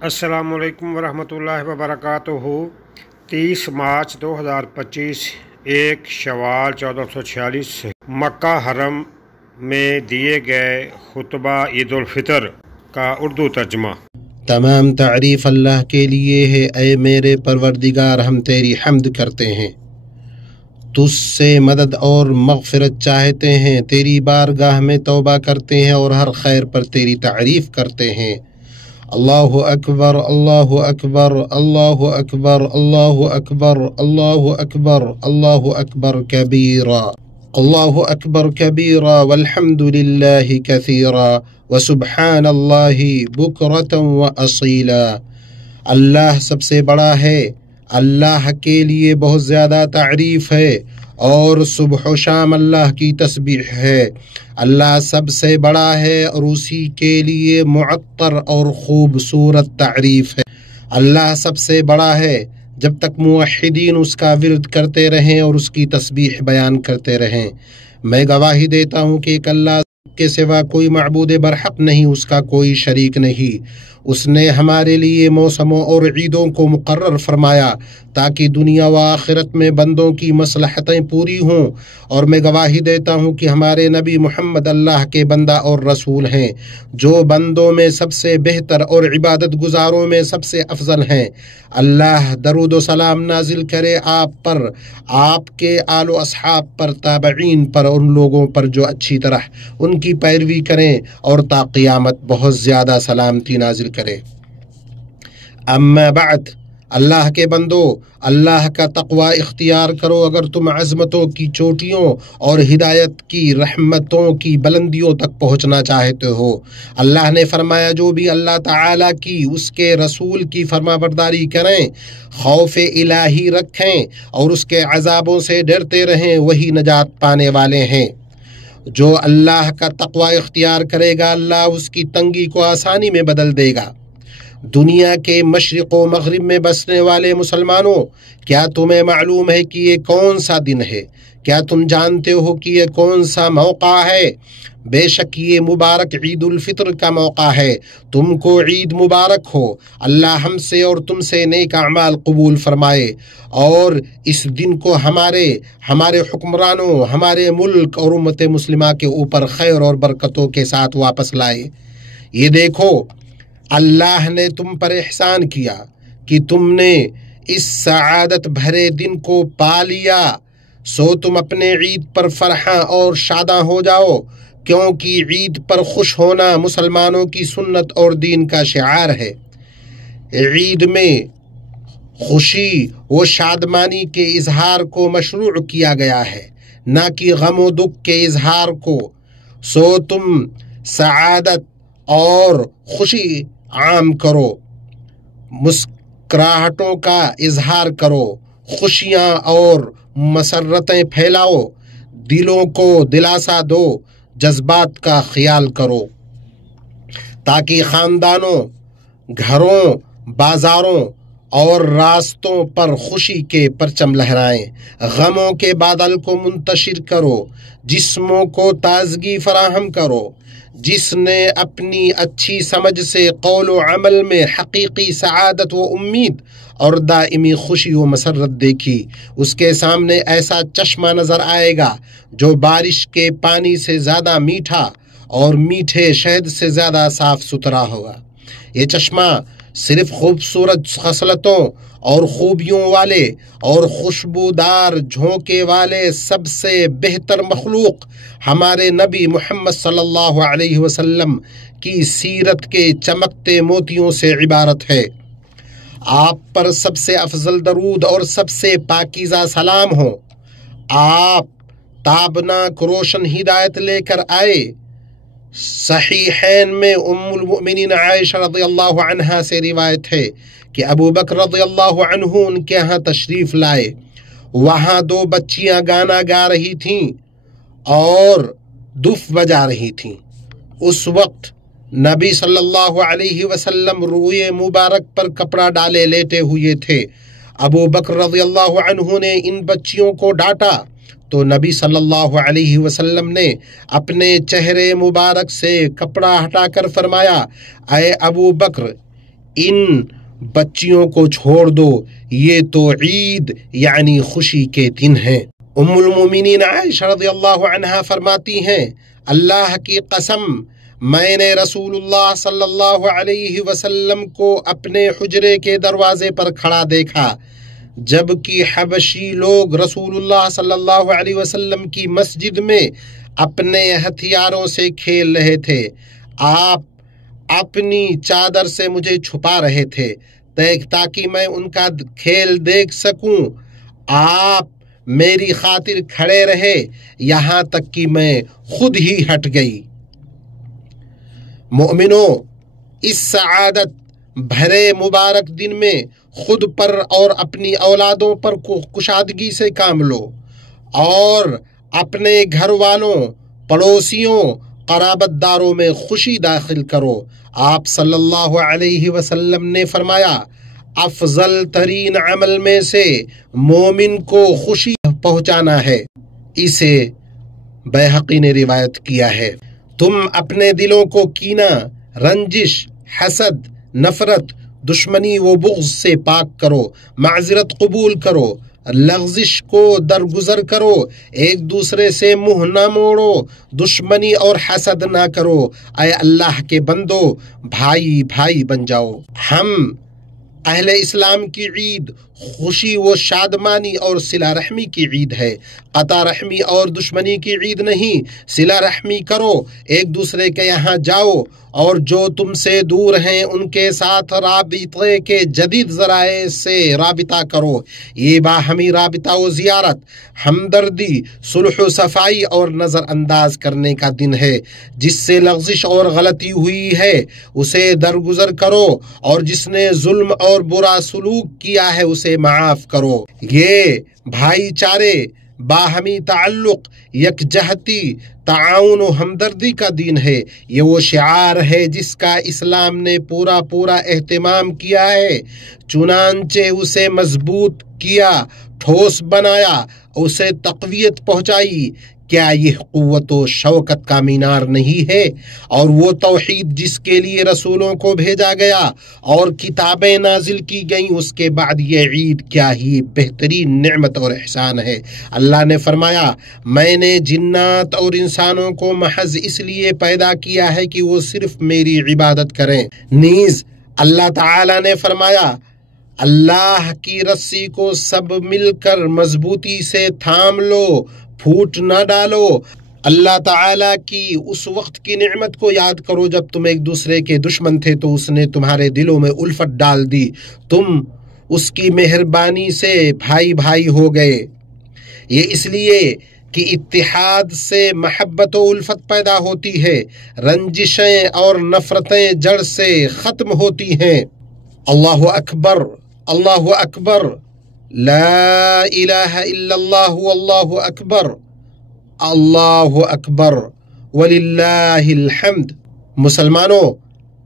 السلام علیکم ورحمۃ اللہ وبرکاتہ۔ 30 مارچ 2025 1 شوال 1446 مکہ حرم میں دیے گئے خطبہ عید الفطر کا اردو ترجمہ۔ تمام تعریف اللہ کے لیے ہے، اے میرے پروردگار، ہم تیری حمد کرتے ہیں، تجھ سے مدد اور مغفرت چاہتے ہیں، تیری بارگاہ میں توبہ کرتے ہیں اور ہر خیر پر تیری تعریف کرتے ہیں۔ اللہ اکبر، اللہ اکبر، اللہ اکبر، اللہ اکبر، اللہ اکبر، اللہ اکبر کبیرا، اللہ اکبر کبیرا، والحمد للہ کثیرا، وسبحان اللہ بکرۃ واصیلا۔ اللہ سب سے بڑا ہے، اللہ کے لیے بہت زیادہ تعریف ہے اور صبح و شام اللہ کی تسبیح ہے۔ اللہ سب سے بڑا ہے اور اسی کے لیے معطر اور خوبصورت تعریف ہے۔ اللہ سب سے بڑا ہے، جب تک موحدین اس کا ورد کرتے رہیں اور اس کی تسبیح بیان کرتے رہیں۔ میں گواہی دیتا ہوں کہ ایک اللہ کے سوا کوئی معبود برحق نہیں، اس کا کوئی شریک نہیں۔ اس نے ہمارے لیے موسموں اور عیدوں کو مقرر فرمایا تاکہ دنیا و آخرت میں بندوں کی مصلحتیں پوری ہوں، اور میں گواہی دیتا ہوں کہ ہمارے نبی محمد اللہ کے بندہ اور رسول ہیں، جو بندوں میں سب سے بہتر اور عبادت گزاروں میں سب سے افضل ہیں۔ اللہ درود و سلام نازل کرے آپ پر، آپ کے آل و اصحاب پر، تابعین پر، ان لوگوں پر جو اچھی طرح ان کی پیروی کریں، اور تا قیامت بہت زیادہ سلامتی نازل کرے۔ اما بعد، اللہ کے بندو، اللہ کا تقوی اختیار کرو اگر تم عظمتوں کی چوٹیوں اور ہدایت کی رحمتوں کی بلندیوں تک پہنچنا چاہتے ہو۔ اللہ نے فرمایا، جو بھی اللہ تعالیٰ کی، اس کے رسول کی فرما برداری کریں، خوف الہی رکھیں اور اس کے عذابوں سے ڈرتے رہیں، وہی نجات پانے والے ہیں۔ جو اللہ کا تقوی اختیار کرے گا، اللہ اس کی تنگی کو آسانی میں بدل دے گا۔ دنیا کے مشرق و مغرب میں بسنے والے مسلمانوں، کیا تمہیں معلوم ہے کہ یہ کون سا دن ہے؟ کیا تم جانتے ہو کہ یہ کون سا موقع ہے؟ بے شک یہ مبارک عید الفطر کا موقع ہے۔ تم کو عید مبارک ہو۔ اللہ ہم سے اور تم سے نیک اعمال قبول فرمائے، اور اس دن کو ہمارے حکمرانوں، ہمارے ملک اور امت مسلمہ کے اوپر خیر اور برکتوں کے ساتھ واپس لائے۔ یہ دیکھو، اللہ نے تم پر احسان کیا کہ تم نے اس سعادت بھرے دن کو پا لیا، سو تم اپنے عید پر فرحاں اور شاداں ہو جاؤ، کیونکہ عید پر خوش ہونا مسلمانوں کی سنت اور دین کا شعار ہے۔ عید میں خوشی و شادمانی کے اظہار کو مشروع کیا گیا ہے، نہ کہ غم و دکھ کے اظہار کو۔ سو تم سعادت اور خوشی عام کرو، مسکراہٹوں کا اظہار کرو، خوشیاں اور مسرتیں پھیلاؤ، دلوں کو دلاسا دو، جذبات کا خیال کرو، تاکہ خاندانوں، گھروں، بازاروں اور راستوں پر خوشی کے پرچم لہرائیں۔ غموں کے بادل کو منتشر کرو، جسموں کو تازگی فراہم کرو۔ جس نے اپنی اچھی سمجھ سے قول و عمل میں حقیقی سعادت و امید اور دائمی خوشی و مسرت دیکھی، اس کے سامنے ایسا چشمہ نظر آئے گا جو بارش کے پانی سے زیادہ میٹھا اور میٹھے شہد سے زیادہ صاف ستھرا ہوگا۔ یہ چشمہ صرف خوبصورت خصلتوں اور خوبیوں والے اور خوشبودار جھونکے والے سب سے بہتر مخلوق ہمارے نبی محمد صلی اللہ علیہ وسلم کی سیرت کے چمکتے موتیوں سے عبارت ہے۔ آپ پر سب سے افضل درود اور سب سے پاکیزہ سلام ہو۔ آپ تابناک روشن ہدایت لے کر آئے۔ صحیحین میں ام المؤمنین عائشہ رضی اللہ عنہا سے روایت ہے کہ ابو بکر رضی اللہ عنہ ان کے ہاں تشریف لائے۔ وہاں 2 بچیاں گانا گا رہی تھیں اور دف بجا رہی تھیں۔ اس وقت نبی صلی اللہ علیہ وسلم روئے مبارک پر کپڑا ڈالے لیٹے ہوئے تھے۔ ابو بکر رضی اللہ عنہ نے ان بچیوں کو ڈانٹا تو نبی صلی اللہ علیہ وسلم نے اپنے چہرے مبارک سے کپڑا ہٹا کر فرمایا، اے ابو بکر، ان بچیوں کو چھوڑ دو، یہ تو عید یعنی خوشی کے دن ہیں۔ ام المومنین عائشہ رضی اللہ عنہا فرماتی ہیں، اللہ کی قسم میں نے رسول اللہ صلی اللہ علیہ وسلم کو اپنے حجرے کے دروازے پر کھڑا دیکھا جبکہ حبشی لوگ رسول اللہ صلی اللہ علیہ وسلم کی مسجد میں اپنے ہتھیاروں سے کھیل رہے تھے۔ آپ اپنی چادر سے مجھے چھپا رہے تھے تاکہ میں ان کا کھیل دیکھ سکوں۔ آپ میری خاطر کھڑے رہے یہاں تک کہ میں خود ہی ہٹ گئی۔ مومنوں، اس سعادت بھرے مبارک دن میں خود پر اور اپنی اولادوں پر کشادگی سے کام لو اور اپنے گھر والوں، پڑوسیوں، قرابت داروں میں خوشی داخل کرو۔ آپ صلی اللہ علیہ وسلم نے فرمایا، افضل ترین عمل میں سے مومن کو خوشی پہنچانا ہے۔ اسے بیہقی نے روایت کیا ہے۔ تم اپنے دلوں کو کینہ، رنجش، حسد، نفرت، دشمنی و بغض سے پاک کرو، معذرت قبول کرو، لغزش کو درگزر کرو، ایک دوسرے سے منہ نہ موڑو، دشمنی اور حسد نہ کرو۔ اے اللہ کے بندو، بھائی بھائی بن جاؤ۔ ہم اہل اسلام کی عید خوشی و شادمانی اور صلہ رحمی کی عید ہے، قطع رحمی اور دشمنی کی عید نہیں۔ صلہ رحمی کرو، ایک دوسرے کے یہاں جاؤ اور جو تم سے دور ہیں ان کے ساتھ رابطے کے جدید ذرائع سے رابطہ کرو۔ یہ باہمی رابطہ و زیارت، ہمدردی، صلح و صفائی اور نظر انداز کرنے کا دن ہے۔ جس سے لغزش اور غلطی ہوئی ہے اسے درگزر کرو، اور جس نے ظلم اور برا سلوک کیا ہے اسے معاف کرو۔ یہ بھائی چارے، باہمی تعلق، یکجہتی، تعاون و ہمدردی کا دین ہے۔ یہ وہ شعار ہے جس کا اسلام نے پورا اہتمام کیا ہے، چنانچہ اسے مضبوط کیا، ٹھوس بنایا، اسے تقویت پہنچائی۔ کیا یہ قوت و شوکت کا مینار نہیں ہے؟ اور وہ توحید جس کے لیے رسولوں کو بھیجا گیا اور کتابیں نازل کی گئیں، اس کے بعد یہ عید کیا ہی بہترین نعمت اور احسان ہے۔ اللہ نے فرمایا، میں نے جنات اور انسانوں کو محض اس لیے پیدا کیا ہے کہ وہ صرف میری عبادت کریں۔ نیز اللہ تعالی نے فرمایا، اللہ کی رسی کو سب مل کر مضبوطی سے تھام لو، پھوٹ نہ ڈالو۔ اللہ تعالیٰ کی اس وقت کی نعمت کو یاد کرو جب تم ایک دوسرے کے دشمن تھے تو اس نے تمہارے دلوں میں الفت ڈال دی، تم اس کی مہربانی سے بھائی بھائی ہو گئے۔ یہ اس لیے کہ اتحاد سے محبت و الفت پیدا ہوتی ہے، رنجشیں اور نفرتیں جڑ سے ختم ہوتی ہیں۔ اللہ اکبر، اللہ اکبر، لا الہ الا اللہ واللہ اکبر، اللہ اکبر وللہ الحمد۔ مسلمانوں،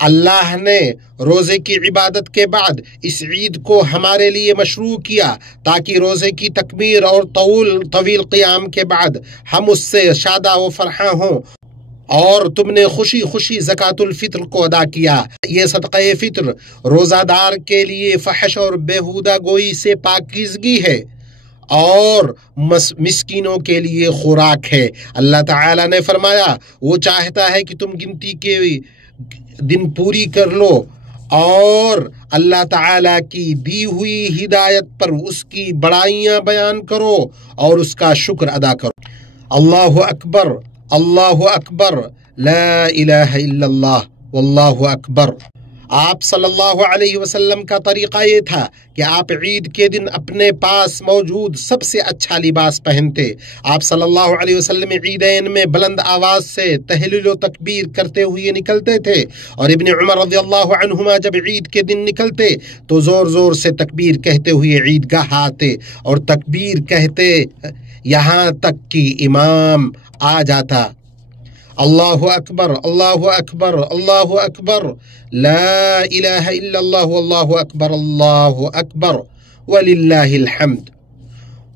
اللہ نے روزے کی عبادت کے بعد اس عید کو ہمارے لیے مشروع کیا تاکہ روزے کی تکبیر اور طویل قیام کے بعد ہم اس سے شادہ و فرحاں ہوں، اور تم نے خوشی خوشی زکوٰۃ الفطر کو ادا کیا۔ یہ صدقہ فطر روزہ دار کے لیے فحش اور بیہودہ گوئی سے پاکیزگی ہے اور مسکینوں کے لیے خوراک ہے۔ اللہ تعالیٰ نے فرمایا، وہ چاہتا ہے کہ تم گنتی کے دن پوری کر لو اور اللہ تعالیٰ کی دی ہوئی ہدایت پر اس کی بڑائیاں بیان کرو اور اس کا شکر ادا کرو۔ اللہ اکبر، اللہ اکبر، لا الہ الا اللہ واللہ اکبر۔ آپ صلی اللہ علیہ وسلم کا طریقہ یہ تھا کہ آپ عید کے دن اپنے پاس موجود سب سے اچھا لباس پہنتے۔ آپ صلی اللہ علیہ وسلم عیدین میں بلند آواز سے تہلیل و تکبیر کرتے ہوئے نکلتے تھے، اور ابن عمر رضی اللہ عنہما جب عید کے دن نکلتے تو زور زور سے تکبیر کہتے ہوئے عیدگاہ آتے اور تکبیر کہتے یہاں تک کہ امام آ جاتا۔ اللہ اکبر، اللہ اکبر، اللہ اکبر، لا الہ الا اللہ واللہ اکبر، اللہ اکبر وللہ الحمد۔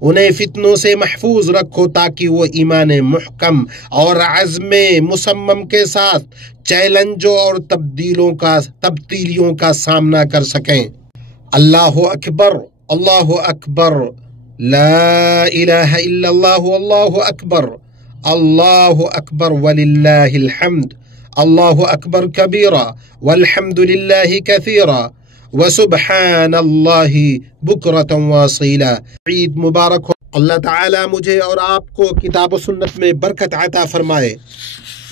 انہیں فتنوں سے محفوظ رکھو تاکہ وہ ایمان محکم اور عزم مصمم کے ساتھ چیلنجوں اور تبدیلیوں کا سامنا کر سکیں۔ اللہ اکبر، اللہ اکبر، لا الہ الا اللہ، اللہ اکبر، اللہ اکبر وللہ الحمد، اللہ اکبر کبیرا والحمد للہ کثیرا وسبحان اللہ بکرۃ واصیلا۔ عید مبارک ہو۔ اللہ تعالیٰ مجھے اور آپ کو کتاب و سنت میں برکت عطا فرمائے،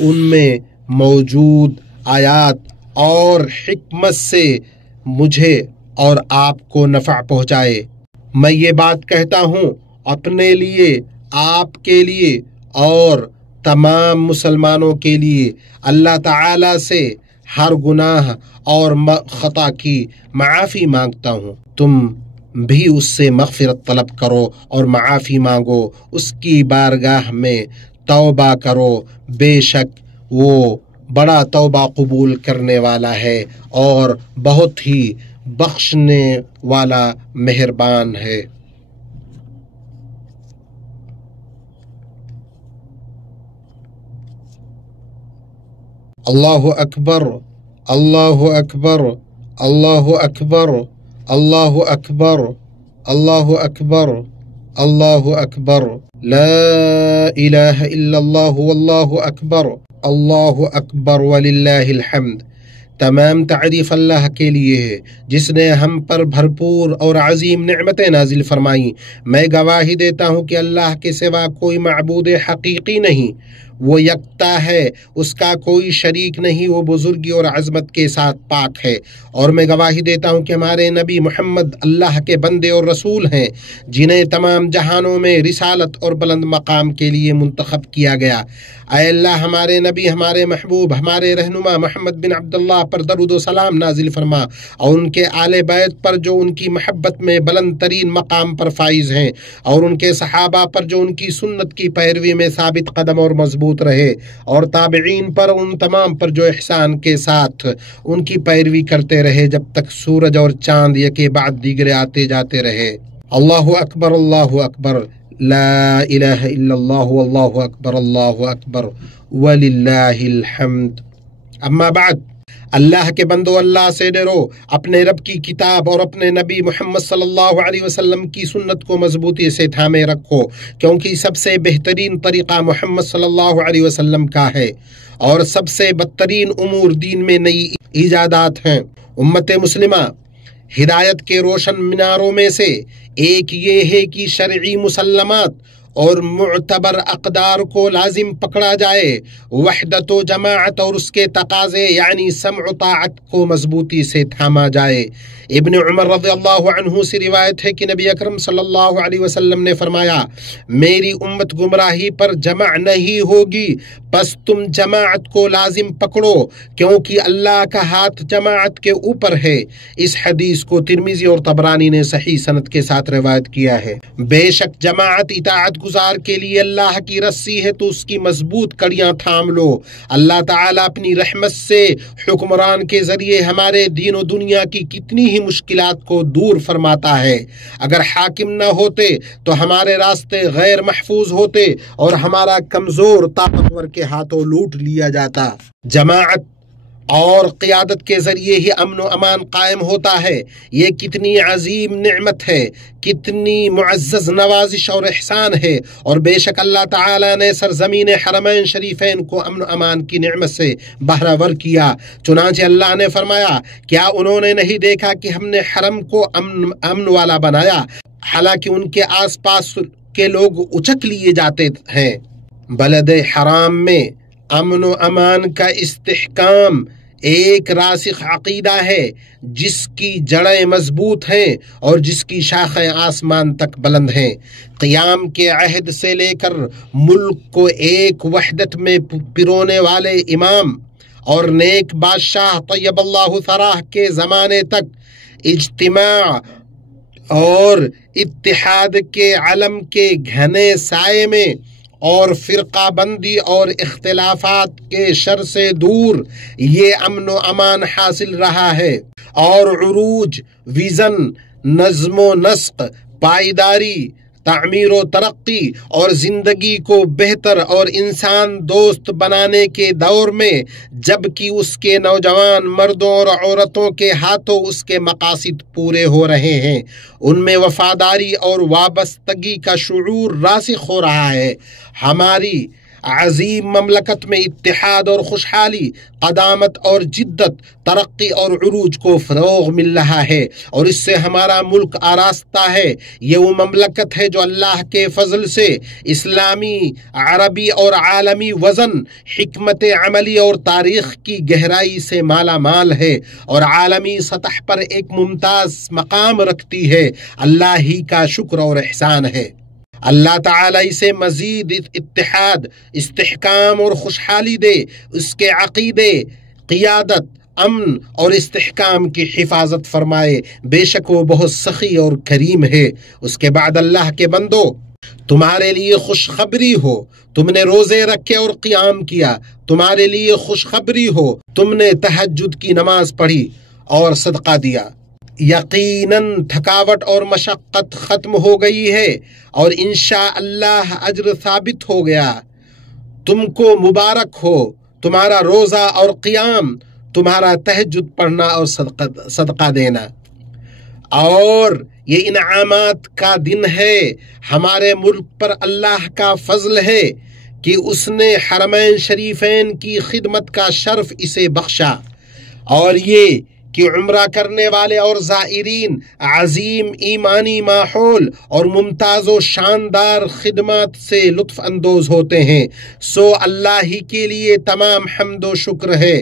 ان میں موجود آیات اور حکمت سے مجھے اور آپ کو نفع پہنچائے۔ میں یہ بات کہتا ہوں اپنے لیے، آپ کے لیے اور تمام مسلمانوں کے لیے، اللہ تعالیٰ سے ہر گناہ اور خطا کی معافی مانگتا ہوں۔ تم بھی اس سے مغفرت طلب کرو اور معافی مانگو، اس کی بارگاہ میں توبہ کرو، بے شک وہ بڑا توبہ قبول کرنے والا ہے اور بہت ہی بخشنے والا مہربان ہے۔ اللہ اکبر، اللہ اکبر، اللہ اکبر، اللہ اکبر، اللہ اکبر، اللہ اکبر، لا الہ الا اللہ واللہ اکبر، اللہ اکبر وللہ الحمد۔ تمام تعریف اللہ کے لیے ہے جس نے ہم پر بھرپور اور عظیم نعمتیں نازل فرمائیں۔ میں گواہی دیتا ہوں کہ اللہ کے سوا کوئی معبود حقیقی نہیں، وہ یکتا ہے، اس کا کوئی شریک نہیں، وہ بزرگی اور عظمت کے ساتھ پاک ہے۔ اور میں گواہی دیتا ہوں کہ ہمارے نبی محمد اللہ کے بندے اور رسول ہیں، جنہیں تمام جہانوں میں رسالت اور بلند مقام کے لیے منتخب کیا گیا۔ اے اللہ ہمارے نبی، ہمارے محبوب، ہمارے رہنما محمد بن عبداللہ پر درود و سلام نازل فرما، اور ان کے آل بیت پر جو ان کی محبت میں بلند ترین مقام پر فائز ہیں، اور ان کے صحابہ پر جو ان کی سنت کی پیروی میں ثابت قدم اور مضبوط رہے، اور تابعین پر، ان تمام پر جو احسان کے ساتھ ان کی پیروی کرتے رہے جب تک سورج اور چاند یکے بعد دیگرے آتے جاتے رہے۔ اللہ اکبر، اللہ اکبر، لا الہ الا اللہ واللہ اکبر، اللہ اکبر وللہ الحمد۔ اما بعد، اللہ کے بندو، اللہ سے ڈرو، اپنے رب کی کتاب اور اپنے نبی محمد صلی اللہ علیہ وسلم کی سنت کو مضبوطی سے تھامے رکھو، کیونکہ سب سے بہترین طریقہ محمد صلی اللہ علیہ وسلم کا ہے، اور سب سے بدترین امور دین میں نئی ایجادات ہیں۔ امت مسلمہ، ہدایت کے روشن میناروں میں سے ایک یہ ہے کہ شرعی مسلمات اور معتبر اقدار کو لازم پکڑا جائے، وحدت و جماعت اور اس کے تقاضے یعنی سمع و طاعت کو مضبوطی سے تھاما جائے۔ ابن عمر رضی اللہ عنہ سے روایت ہے کہ نبی اکرم صلی اللہ علیہ وسلم نے فرمایا، میری امت گمراہی پر جمع نہیں ہوگی، پس تم جماعت کو لازم پکڑو، کیونکہ اللہ کا ہاتھ جماعت کے اوپر ہے۔ اس حدیث کو ترمذی اور طبرانی نے صحیح سند کے ساتھ روایت کیا ہے۔ بے شک جماعت اطاعت گزار کے لیے اللہ کی رسی ہے، تو اس کی مضبوط کڑیاں تھام لو۔ اللہ تعالیٰ اپنی رحمت سے حکمران کے ذریعے ہمارے دین و دنیا کی کتنی ہی مشکلات کو دور فرماتا ہے۔ اگر حاکم نہ ہوتے تو ہمارے راستے غیر محفوظ ہوتے اور ہمارا کمزور طاقتور کے ہاتھوں لوٹ لیا جاتا۔ جماعت اور قیادت کے ذریعے ہی امن و امان قائم ہوتا ہے۔ یہ کتنی عظیم نعمت ہے، کتنی معزز نوازش اور احسان ہے، اور بے شک اللہ تعالیٰ نے سرزمین حرمین شریفین کو امن و امان کی نعمت سے بہرہ کیا۔ چنانچہ اللہ نے فرمایا، کیا انہوں نے نہیں دیکھا کہ ہم نے حرم کو امن والا بنایا، حالانکہ ان کے آس پاس کے لوگ اچک لیے جاتے ہیں۔ بلد حرام میں امن و امان کا استحکام ایک راسخ عقیدہ ہے، جس کی جڑیں مضبوط ہیں اور جس کی شاخیں آسمان تک بلند ہیں۔ قیام کے عہد سے لے کر ملک کو ایک وحدت میں پرونے والے امام اور نیک بادشاہ طیب اللہ ثراہ کے زمانے تک اجتماع اور اتحاد کے علم کے گھنے سائے میں اور فرقہ بندی اور اختلافات کے شر سے دور یہ امن و امان حاصل رہا ہے، اور عروج، ویژن، نظم و نسق، پائیداری، تعمیر و ترقی اور زندگی کو بہتر اور انسان دوست بنانے کے دور میں، جبکہ اس کے نوجوان مردوں اور عورتوں کے ہاتھوں اس کے مقاصد پورے ہو رہے ہیں، ان میں وفاداری اور وابستگی کا شعور راسخ ہو رہا ہے۔ ہماری عظیم مملکت میں اتحاد اور خوشحالی، قدامت اور جدت، ترقی اور عروج کو فروغ مل رہا ہے، اور اس سے ہمارا ملک آراستہ ہے۔ یہ وہ مملکت ہے جو اللہ کے فضل سے اسلامی، عربی اور عالمی وزن، حکمت عملی اور تاریخ کی گہرائی سے مالا مال ہے، اور عالمی سطح پر ایک ممتاز مقام رکھتی ہے۔ اللہ ہی کا شکر اور احسان ہے۔ اللہ تعالیٰ اسے مزید اتحاد، استحکام اور خوشحالی دے، اس کے عقیدے، قیادت، امن اور استحکام کی حفاظت فرمائے۔ بے شک وہ بہت سخی اور کریم ہے۔ اس کے بعد اللہ کے بندو، تمہارے لیے خوشخبری ہو، تم نے روزے رکھے اور قیام کیا۔ تمہارے لیے خوشخبری ہو، تم نے تہجد کی نماز پڑھی اور صدقہ دیا۔ یقیناً تھکاوٹ اور مشقت ختم ہو گئی ہے، اور انشاءاللہ اجر ثابت ہو گیا۔ تم کو مبارک ہو تمہارا روزہ اور قیام، تمہارا تہجد پڑھنا اور صدقہ دینا۔ اور یہ انعامات کا دن ہے۔ ہمارے ملک پر اللہ کا فضل ہے کہ اس نے حرمین شریفین کی خدمت کا شرف اسے بخشا، اور یہ کہ عمرہ کرنے والے اور زائرین عظیم ایمانی ماحول اور ممتاز و شاندار خدمات سے لطف اندوز ہوتے ہیں۔ سو اللہ ہی کے لیے تمام حمد و شکر ہے۔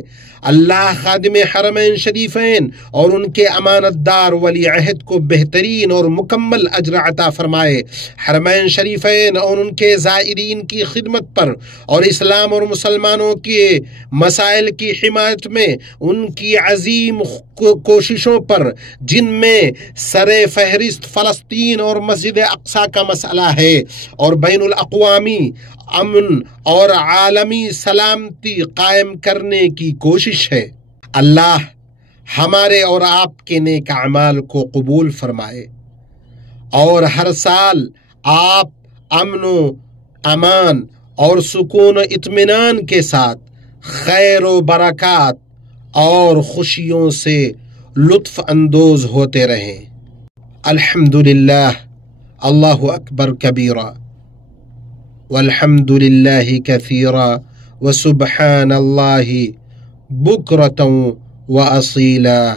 اللہ خادم حرمین شریفین اور ان کے امانت دار ولی عہد کو بہترین اور مکمل اجر عطا فرمائے۔ حرمین شریفین اور ان کے زائرین کی خدمت پر اور اسلام اور مسلمانوں کے مسائل کی حمایت میں ان کی عظیم کوششوں پر، جن میں سر فہرست فلسطین اور مسجد اقصی کا مسئلہ ہے، اور بین الاقوامی امن اور عالمی سلامتی قائم کرنے کی کوشش ہے۔ اللہ ہمارے اور آپ کے نیک اعمال کو قبول فرمائے، اور ہر سال آپ امن و امان اور سکون و اطمینان کے ساتھ خیر و برکات اور خوشیوں سے لطف اندوز ہوتے رہیں۔ الحمدللہ، اللہ اکبر کبیرہ، والحمد للہ کثیرا، وسبحان اللہ بکرۃ واصیلا۔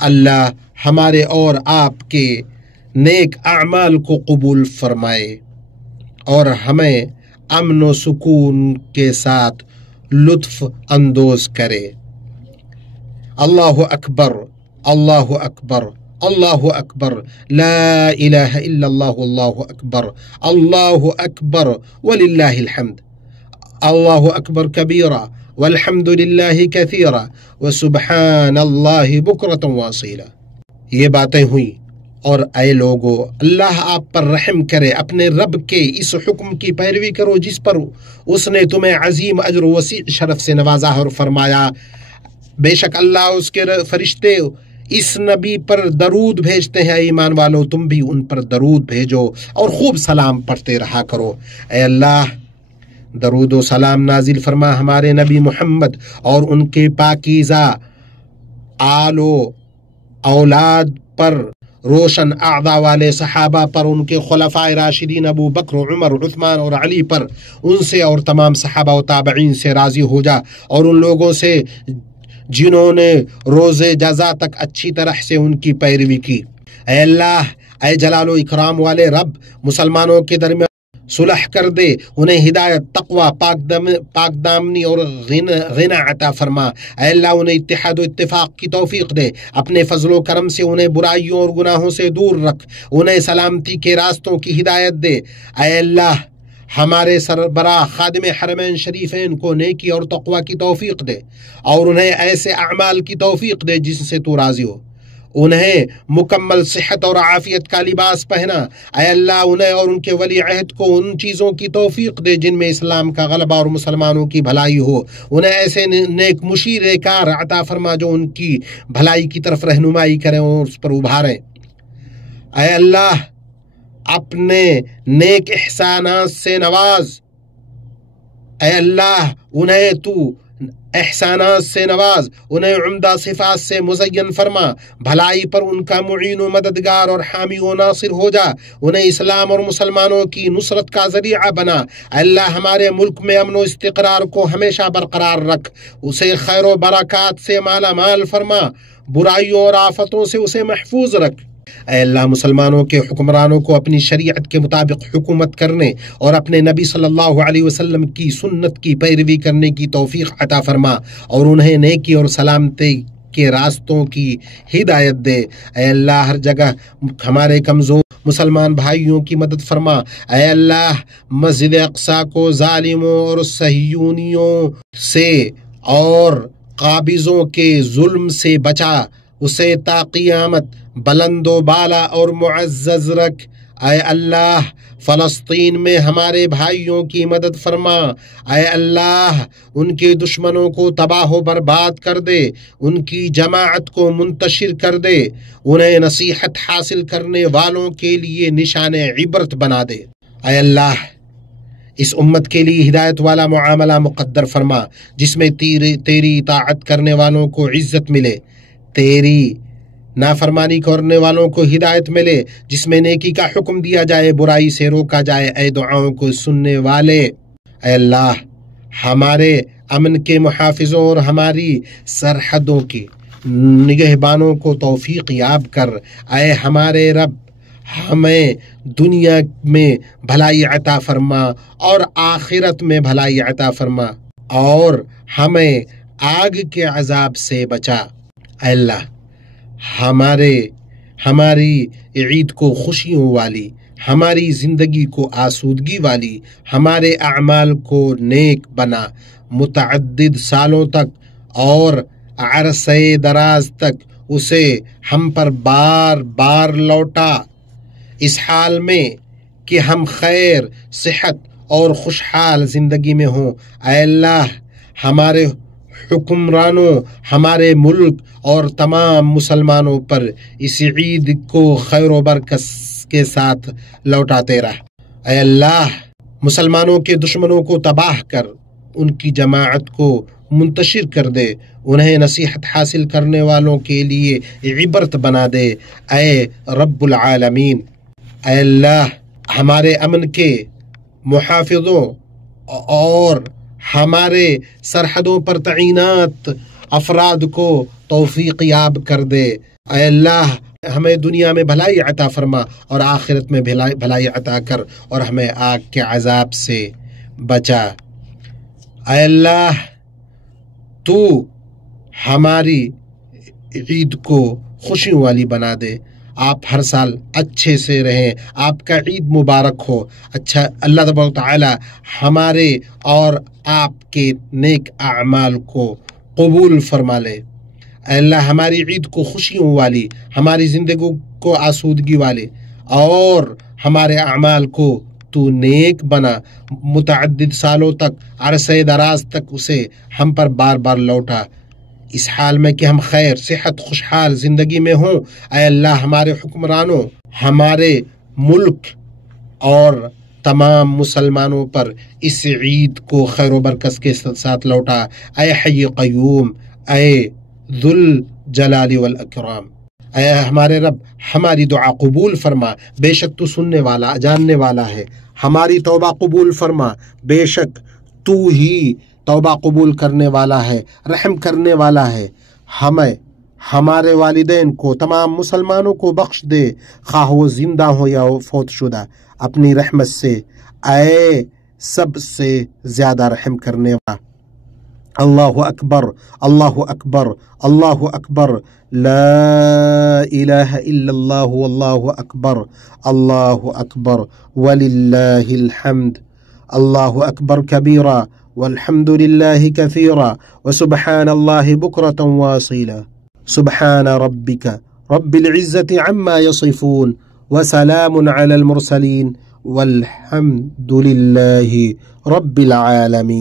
اللہ ہمارے اور آپ کے نیک اعمال کو قبول فرمائے، اور ہمیں امن و سکون کے ساتھ لطف اندوز کرے۔ اللہ اکبر، اللہ اکبر، اللہ اکبر، لا الہ الا اللہ، اللہ اکبر، اللہ اکبر وللہ الحمد، اللہ اکبر کبیرہ، والحمد للہ کثیرہ، وسبحان اللہ بکرۃ واصیلا۔ یہ باتیں ہوئیں، اور اے لوگو، اللہ آپ پر رحم کرے، اپنے رب کے اس حکم کی پیروی کرو جس پر اس نے تمہیں عظیم اجر و وسیع شرف سے نوازا اور فرمایا، بے شک اللہ اس کے فرشتے اس نبی پر درود بھیجتے ہیں، ایمان والو تم بھی ان پر درود بھیجو اور خوب سلام پڑھتے رہا کرو۔ اے اللہ، درود و سلام نازل فرما ہمارے نبی محمد اور ان کے پاکیزہ آل و اولاد پر، روشن اعضاء والے صحابہ پر، ان کے خلفائے راشدین ابو بکر، عمر، عثمان اور علی پر، ان سے اور تمام صحابہ و تابعین سے راضی ہو جا، اور ان لوگوں سے جنہوں نے روز جزا تک اچھی طرح سے ان کی پیروی کی۔ اے اللہ، اے جلال و اکرام والے رب، مسلمانوں کے درمیان صلح کر دے، انہیں ہدایت، تقوی، پاک دامنی اور غنا عطا فرما۔ اے اللہ، انہیں اتحاد و اتفاق کی توفیق دے، اپنے فضل و کرم سے انہیں برائیوں اور گناہوں سے دور رکھ، انہیں سلامتی کے راستوں کی ہدایت دے۔ اے اللہ، ہمارے سربراہ خادم حرمین شریفین کو نیکی اور تقوی کی توفیق دے، اور انہیں ایسے اعمال کی توفیق دے جن سے تو راضی ہو، انہیں مکمل صحت اور عافیت کا لباس پہنا۔ اے اللہ، انہیں اور ان کے ولی عہد کو ان چیزوں کی توفیق دے جن میں اسلام کا غلبہ اور مسلمانوں کی بھلائی ہو، انہیں ایسے نیک مشیر کار عطا فرما جو ان کی بھلائی کی طرف رہنمائی کریں اور اس پر ابھاریں۔ اے اللہ، اپنے نیک احسانات سے نواز، اے اللہ انہیں تو احسانات سے نواز، انہیں عمدہ صفات سے مزین فرما، بھلائی پر ان کا معین و مددگار اور حامی و ناصر ہو جا، انہیں اسلام اور مسلمانوں کی نصرت کا ذریعہ بنا۔ اے اللہ ہمارے ملک میں امن و استقرار کو ہمیشہ برقرار رکھ، اسے خیر و برکات سے مالا مال فرما، برائیوں اور آفتوں سے اسے محفوظ رکھ۔ اے اللہ مسلمانوں کے حکمرانوں کو اپنی شریعت کے مطابق حکومت کرنے اور اپنے نبی صلی اللہ علیہ وسلم کی سنت کی پیروی کرنے کی توفیق عطا فرما، اور انہیں نیکی اور سلامتی کے راستوں کی ہدایت دے۔ اے اللہ ہر جگہ ہمارے کمزور مسلمان بھائیوں کی مدد فرما۔ اے اللہ مسجد اقصی کو ظالموں اور صہیونیوں سے اور قابضوں کے ظلم سے بچا، اسے تا قیامت بلند و بالا اور معزز رکھ۔ اے اللہ فلسطین میں ہمارے بھائیوں کی مدد فرما۔ اے اللہ ان کے دشمنوں کو تباہ و برباد کر دے، ان کی جماعت کو منتشر کر دے، انہیں نصیحت حاصل کرنے والوں کے لیے نشان عبرت بنا دے۔ اے اللہ اس امت کے لیے ہدایت والا معاملہ مقدر فرما، جس میں تیری اطاعت کرنے والوں کو عزت ملے، تیری نافرمانی کرنے والوں کو ہدایت ملے، جس میں نیکی کا حکم دیا جائے، برائی سے روکا جائے۔ اے دعاؤں کو سننے والے، اے اللہ ہمارے امن کے محافظوں اور ہماری سرحدوں کی نگہبانوں کو توفیق یاب کر۔ اے ہمارے رب ہمیں دنیا میں بھلائی عطا فرما اور آخرت میں بھلائی عطا فرما، اور ہمیں آگ کے عذاب سے بچا۔ اے اللہ ہماری عید کو خوشیوں والی، ہماری زندگی کو آسودگی والی، ہمارے اعمال کو نیک بنا، متعدد سالوں تک اور عرصہ دراز تک اسے ہم پر بار بار لوٹا، اس حال میں کہ ہم خیر، صحت اور خوشحال زندگی میں ہوں۔ اے اللہ ہمارے حکمرانوں، ہمارے ملک اور تمام مسلمانوں پر اس عید کو خیر و برکت کے ساتھ لوٹاتے رہ۔ اے اللہ مسلمانوں کے دشمنوں کو تباہ کر، ان کی جماعت کو منتشر کر دے، انہیں نصیحت حاصل کرنے والوں کے لیے عبرت بنا دے۔ اے رب العالمین، اے اللہ ہمارے امن کے محافظوں اور ہمارے سرحدوں پر تعینات افراد کو توفیق یاب کر دے۔ اے اللہ ہمیں دنیا میں بھلائی عطا فرما اور آخرت میں بھلائی عطا کر، اور ہمیں آگ کے عذاب سے بچا۔ اے اللہ تو ہماری عید کو خوشیوں والی بنا دے۔ آپ ہر سال اچھے سے رہیں، آپ کا عید مبارک ہو۔ اچھا اللہ تبارک و تعالی ہمارے اور آپ کے نیک اعمال کو قبول فرما لے۔ اے اللہ ہماری عید کو خوشیوں والی، ہماری زندگی کو آسودگی والے، اور ہمارے اعمال کو تو نیک بنا، متعدد سالوں تک، عرصہ دراز تک اسے ہم پر بار بار لوٹا، اس حال میں کہ ہم خیر، صحت، خوشحال زندگی میں ہوں۔ اے اللہ ہمارے حکمرانوں، ہمارے ملک اور تمام مسلمانوں پر اس عید کو خیر و برکت کے ساتھ لوٹا۔ اے حی قیوم، اے ذوالجلال والاکرام، اے ہمارے رب ہماری دعا قبول فرما، بے شک تو سننے والا، جاننے والا ہے۔ ہماری توبہ قبول فرما، بے شک تو ہی توبہ قبول کرنے والا ہے، رحم کرنے والا ہے۔ ہمیں، ہمارے والدین کو، تمام مسلمانوں کو بخش دے، خواہ وہ زندہ ہو یا فوت شدہ، اپنی رحمت سے، اے سب سے زیادہ رحم کرنے والا۔ اللہ اکبر، اللہ اکبر، اللہ اکبر، لا الہ الا اللہ واللہ اکبر، اللہ اکبر وللہ الحمد، اللہ اکبر کبیرا والحمد للہ کثیرا وسبحان اللہ بکرۃ واصیلا، سبحان ربک رب العزۃ عما یصفون وسلام علی المرسلین والحمد للہ رب العالمین۔